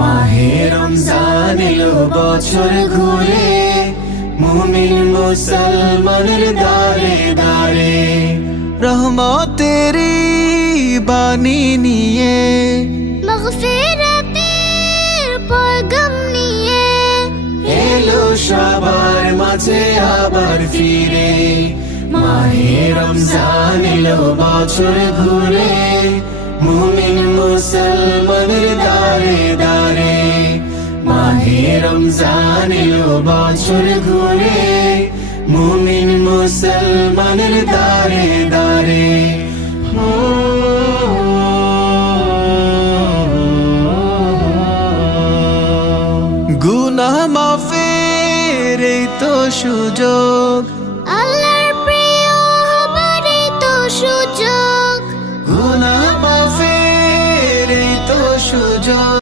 মাহে রমজান এলো বছর ঘুরে, মুমিন মুসলমানের দারে দারে। রহমতেরি বাণী নিয়ে, মাগফিরাতের পয়গাম নিয়ে, এলো সবার মাঝে আবার ফিরে। মাহে রমজান এলো বছর ঘুরে, মুমিন মুসলমানের দারে দারে। মাহে রমজান এলো বছর ঘুরে, মুমিন মুসলমানের দারে দারে। গুনাহ মাফের এই তো সুযোগ,